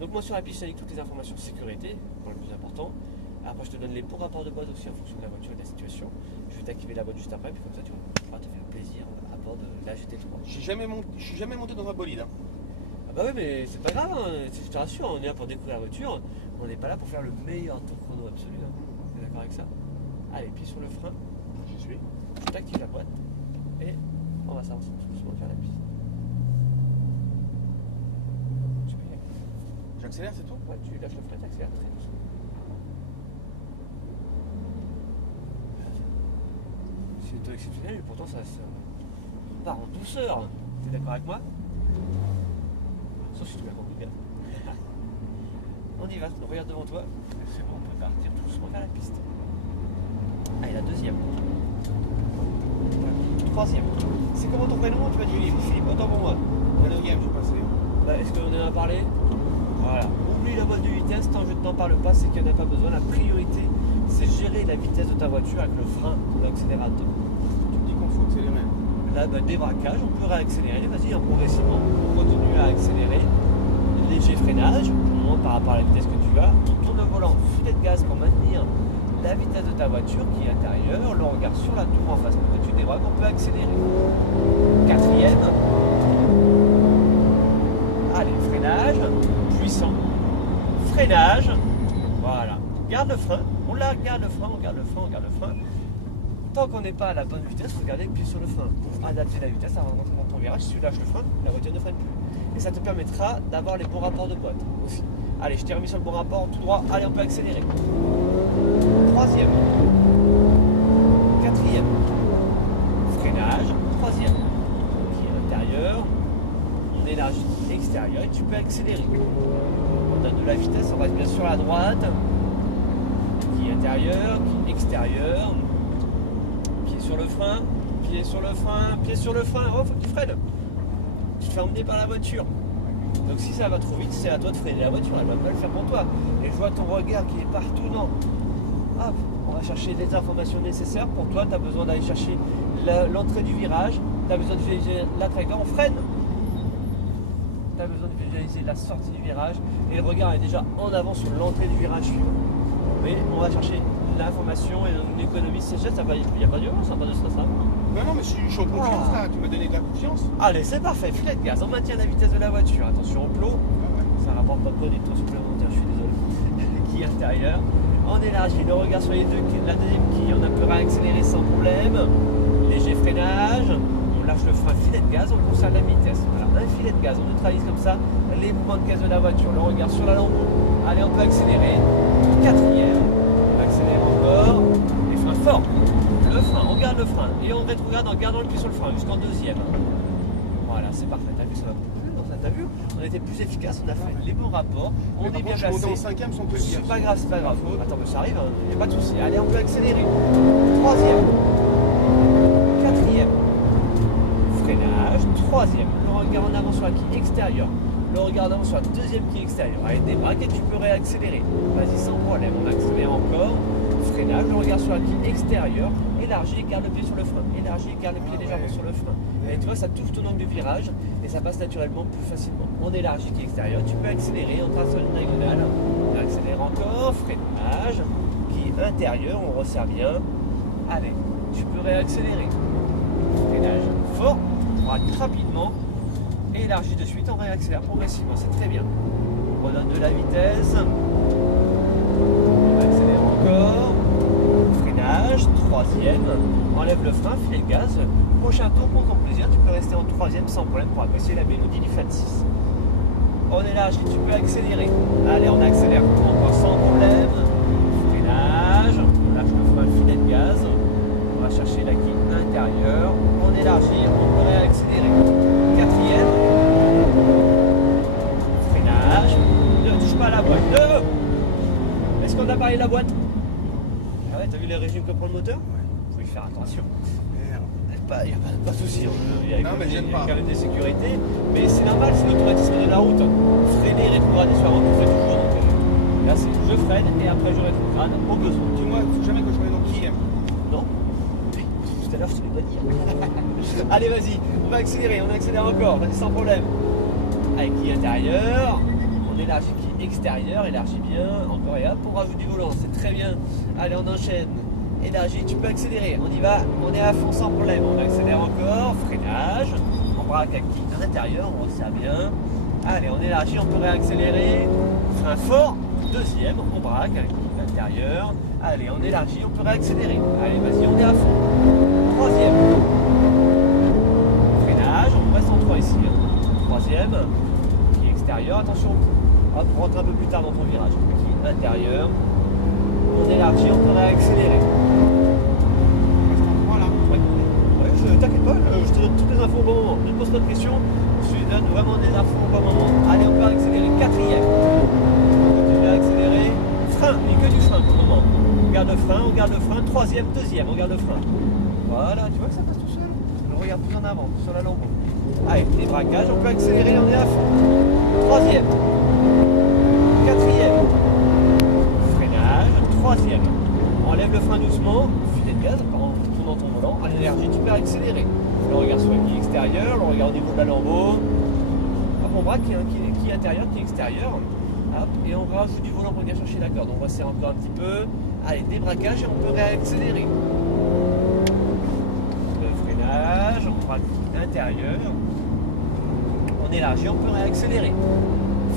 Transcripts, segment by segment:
Donc moi sur la piste, je t'indique toutes les informations de sécurité, pour le plus important. Après, je te donne les bons rapports de bord aussi en fonction de la voiture et de la situation. Je vais t'activer la boîte juste après, puis comme ça tu pourras te faire plaisir à bord de la GT3. Je suis jamais monté dans un bolide. Hein. Ah bah oui, mais c'est pas grave, hein. Je te rassure, on est là pour découvrir la voiture. On n'est pas là pour faire le meilleur tour chrono absolu. Hein. T'es d'accord avec ça? Allez, pied sur le frein. J'y suis. Je t'active la boîte et on va s'avancer tout doucement vers la piste. Tu peux y aller. J'accélère, c'est tout? Ouais, tu lâches le frein, tu accélères très doucement. C'est une auto exceptionnelle, mais pourtant ça part en douceur. T'es d'accord avec moi? Sauf si tu mets un coup de gaz. On y va, regarde devant toi. C'est bon, on peut partir tout doucement vers la piste. Allez, la deuxième. Troisième. C'est comment ton prénom? Tu m'as dit Philippe, autant pour moi. Le deuxième, j'ai passé. Bah, est-ce qu'on en a parlé? Voilà. Oublie la boîte de vitesse, tant que je ne t'en parle pas, c'est qu'il n'y en a pas besoin. La priorité, c'est gérer la vitesse de ta voiture avec le frein ou l'accélérateur. Tu me dis qu'on faut accélérer. Là, bah, débraquage, on peut réaccélérer. Vas-y, hein, progressivement, on continue à accélérer. Léger freinage, par rapport à la vitesse que tu as. On tourne le volant, filet de gaz pour maintenir la vitesse de ta voiture qui est intérieure. Le regard sur la tour en face pour que tu débraques, on peut accélérer. Quatrième. Allez, freinage, puissant. Freinage. Voilà. Garde le frein. On la garde le frein, on garde le frein, on garde le frein. Tant qu'on n'est pas à la bonne vitesse, regardez le pied sur le frein. Pour adapter la vitesse avant de rentrer dans ton virage, si tu lâches le frein, la voiture ne freine plus. Et ça te permettra d'avoir les bons rapports de boîte aussi. Allez, je t'ai remis sur le bon rapport, tout droit. Allez, on peut accélérer. Troisième. Quatrième. Freinage. Troisième. Qui est intérieur. On élargit l'extérieur et tu peux accélérer. On donne de la vitesse, on reste bien sur la droite. Qui est intérieur, qui est extérieur. Pied sur le frein. Pied sur le frein. Pied sur le frein. Oh, faut que tu freines. Tu te fais emmener par la voiture. Donc si ça va trop vite, c'est à toi de freiner la voiture, elle ne va pas le faire pour toi. Et je vois ton regard qui est partout, non. Hop, on va chercher les informations nécessaires. Pour toi, tu as besoin d'aller chercher l'entrée du virage, tu as besoin de visualiser la trajectoire, on freine. Tu as besoin de visualiser la sortie du virage et le regard est déjà en avant sur l'entrée du virage suivant. Mais on va chercher l'information et on économise ses gestes, il n'y a pas d'urgence, il n'y a pas de stress là. Non, mais je suis en confiance là, tu m'as donné de la confiance. Allez, c'est parfait, filet de gaz, on maintient la vitesse de la voiture, attention au plot, ça rapporte pas de temps supplémentaire, je suis désolé, qui est intérieur. On élargit le regard sur les deux, la deuxième qui on a pu réaccélérer sans problème, léger freinage, on lâche le frein, filet de gaz, on conserve la vitesse. Voilà, un filet de gaz, on neutralise comme ça les mouvements de caisse de la voiture, le regard sur la lampe. Allez, on peut accélérer, quatrième, on accélère encore, les freins forts. Le frein, on garde le frein et on rétrograde en gardant le pied sur le frein jusqu'en deuxième. Voilà, c'est parfait. T'as vu, ça va beaucoup plus. T'as vu, on a été plus efficace, on a fait les bons rapports, on est bien placé. En cinquième, si on peut le dire. C'est pas grave, c'est pas grave. Attends, mais ça arrive, il n'y a pas de souci. Allez, on peut accélérer. Troisième, quatrième, freinage, troisième. Le regard en avant sur la quille extérieure. Le regard en avant sur la deuxième quille extérieure. Allez, débraque et tu peux réaccélérer. Vas-y, sans problème, on accélère encore. Freinage, le regard sur la quille extérieure, élargi et garde le pied sur le frein, élargi et garde le pied légèrement sur le frein. Et tu vois, ça touche ton angle de virage et ça passe naturellement plus facilement. On élargit qui est extérieur, tu peux accélérer, on trace une diagonale, on accélère encore, freinage, qui est intérieur, on resserre bien. Allez, tu peux réaccélérer. Freinage fort, droite rapidement, élargi de suite, on réaccélère progressivement, c'est très bien. On redonne de la vitesse. On accélère encore. Freinage, troisième. Enlève le frein, filet de gaz. Prochain tour pour ton plaisir, tu peux rester en troisième sans problème pour apprécier la mélodie du Fat 6. On élargit, tu peux accélérer. Allez, on accélère encore sans problème. Freinage, on lâche le frein, filet de gaz. On va chercher la quille intérieure. On élargit, on peut réaccélérer. Quatrième. Freinage. Ne touche pas à la boîte. Est-ce qu'on a parlé de la boîte? Ah ouais, t'as vu les régimes que prend le moteur? Ouais. Faut y faire attention. Il n'y a pas de souci, il y a quand même des sécurités, mais c'est normal, c'est l'automatisme de la route. Freiner et rétrograder sur la route, on fait toujours. Donc, là, c'est je freine et après je rétrograde au besoin. Dis-moi, il ne faut jamais que je mette dans le deuxième. Non. Tout à l'heure, je te l'ai pas dit. Allez, vas-y, on va accélérer, on accélère encore, vas-y, sans problème. Avec qui intérieur, on élargit qui est extérieur, élargit bien, encore et hop, on rajoute du volant, c'est très bien. Allez, on enchaîne, élargit, tu peux accélérer, on y va, on est à fond sans problème, on accélère encore, freinage, on braque avec qui à l'intérieur, on resserre bien. Allez, on élargit, on peut réaccélérer, frein fort, deuxième, on braque avec qui à l'intérieur. Allez, on élargit, on peut réaccélérer. Allez, vas-y, on est à fond. Troisième. Freinage, on reste en 3 ici. Troisième, qui est extérieur, attention, hop, rentre un peu plus tard dans ton virage. Qui est intérieur. On élargit, on peut réaccélérer. Reste en 3 là. Ouais, t'inquiète pas, je te donne toutes les infos au bon moment. Ne te pose pas de questions, je te donne vraiment des infos au bon moment. Allez, on peut accélérer. Quatrième. On continue à accélérer. Frein, il n'y a que du frein pour le moment. On garde le frein, troisième, deuxième, on garde le frein. Voilà, tu vois que ça passe tout seul. On regarde plus en avant, sur la lambeau. Allez, les braquages, on peut accélérer, on est à fond. Troisième. Quatrième. Freinage, troisième. On enlève le frein doucement, filet de gaz, en tournant ton volant, à l'énergie, tu peux accélérer. Le regard sur le qui extérieur, le regard au niveau de la lambeau. Hop, on braque, qui est intérieur, qui est extérieur. Hop, et on rajoute du volant pour venir chercher la corde. On resserre encore un petit peu. Allez, débraquage et on peut réaccélérer. Le freinage, on braque intérieur. On élargit, on peut réaccélérer.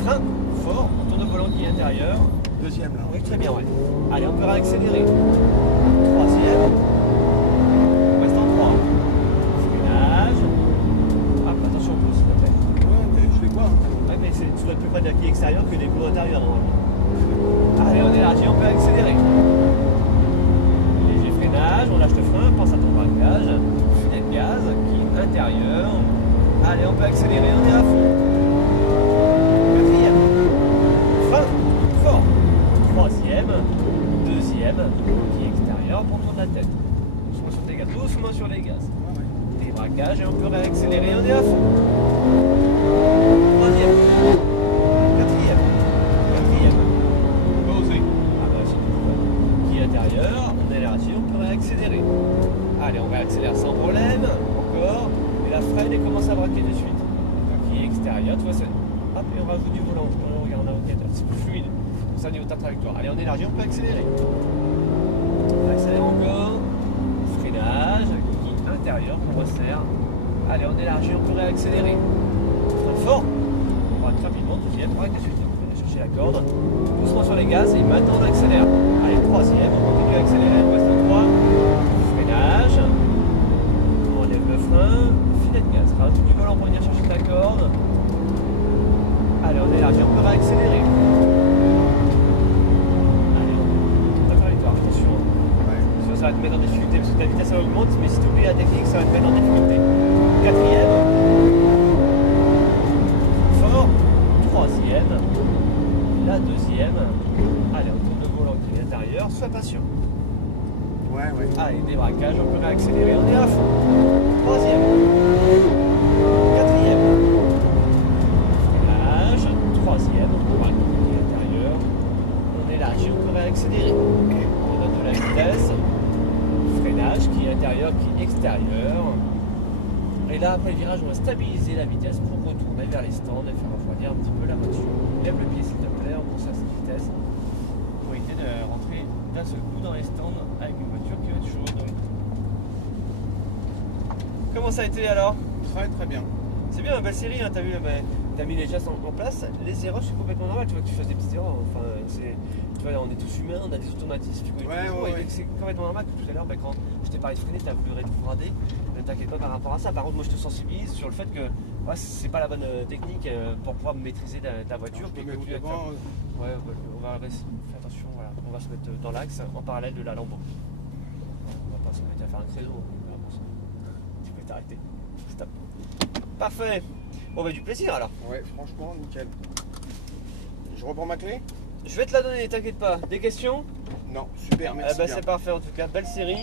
Frein fort, on tourne le volant qui est intérieur. Deuxième là. Oui, très bien, ouais. Allez, on peut réaccélérer. Troisième. On reste en 3. Freinage. Hop, attention au pouce, s'il te plaît. Ouais, mais je les vois. Ouais, mais tu dois être plus près de la quille extérieure que des plots intérieurs normalement. Allez, on élargit, on peut accélérer. Léger freinage, on lâche le frein, pense à ton braquage. Filet de gaz, qui est intérieur. Allez, on peut accélérer, on est à fond. Quatrième. Frein, fort. Troisième. Deuxième, qui est extérieur, pour tourner la tête. Doucement sur tes gaz, doucement sur les gaz. Débraquage et on peut réaccélérer, on est à fond. Troisième. Quatrième. Pas osé. Ah bah, qui est intérieur, on élargit, on peut réaccélérer. Allez, on réaccélère sans problème, encore. Et la freine, elle commence à braquer de suite. Qui est extérieur, tu vois, c'est... Hop, et on rajoute du volant. On regarde un indicateur, c'est plus fluide. Ça, au niveau de ta trajectoire. Allez, on élargit, on peut accélérer. On accélère encore. Freinage, qui est intérieur, on resserre. Allez, on élargit, on peut réaccélérer. Frein fort. On braque rapidement, deuxième, braque de suite. On peut aller chercher la corde. Doucement sur les gaz et maintenant on accélère. Allez, troisième, on continue à accélérer, on reste en 3. Freinage. On enlève le frein. Filet de gaz. Rajoute du volant pour venir chercher ta corde. Allez, on élargit, on peut réaccélérer. Allez, on va faire les tours, attention. Sinon ça va te mettre en difficulté parce que ta vitesse elle augmente, mais si tu oublies la technique, ça va te mettre en difficulté. Quatrième. Fort. Troisième. La deuxième. Allez, on tourne le volant qui est intérieur, sois patient. Ouais. Allez, débraquage, on peut réaccélérer, on est à fond. Troisième. Quatrième. Freinage. Troisième, on braque qui est intérieur. On élargit, on peut réaccélérer. On donne de la vitesse. Freinage qui est intérieur, qui est extérieur. Et là, après le virage, on va stabiliser la vitesse pour retourner vers les stands et faire refroidir un petit peu la voiture. Lève le pied s'il te plaît, on pousse à cette vitesse pour éviter de rentrer d'un seul coup dans les stands avec une voiture qui va être chaude. Comment ça a été alors? Très bien. C'est bien, belle série, hein, t'as vu, t'as mis les gestes en place. Les erreurs, c'est complètement normal, tu vois que tu fasses des petites erreurs. Enfin, tu vois, on est tous humains, on a des automatismes, tu connais tous les jours, et c'est complètement normal que tout à l'heure, quand je t'ai parlé de freiner, t'as voulu rétrograder. Ne t'inquiète pas par rapport à ça. Par contre, moi, je te sensibilise sur le fait que ouais, c'est pas la bonne technique pour pouvoir maîtriser ta voiture. Je peux Puis que mettre tu- devant, Ouais, on va faire attention, voilà. On va se mettre dans l'axe en parallèle de la lambeau. On va pas se mettre à faire un créneau. Tu peux t'arrêter. Stop. Parfait. Bon, bah, du plaisir alors. Ouais, franchement, nickel. Je reprends ma clé? Je vais te la donner, t'inquiète pas. Des questions? Non, super, merci Bah, bien. c'est parfait en tout cas. Belle série.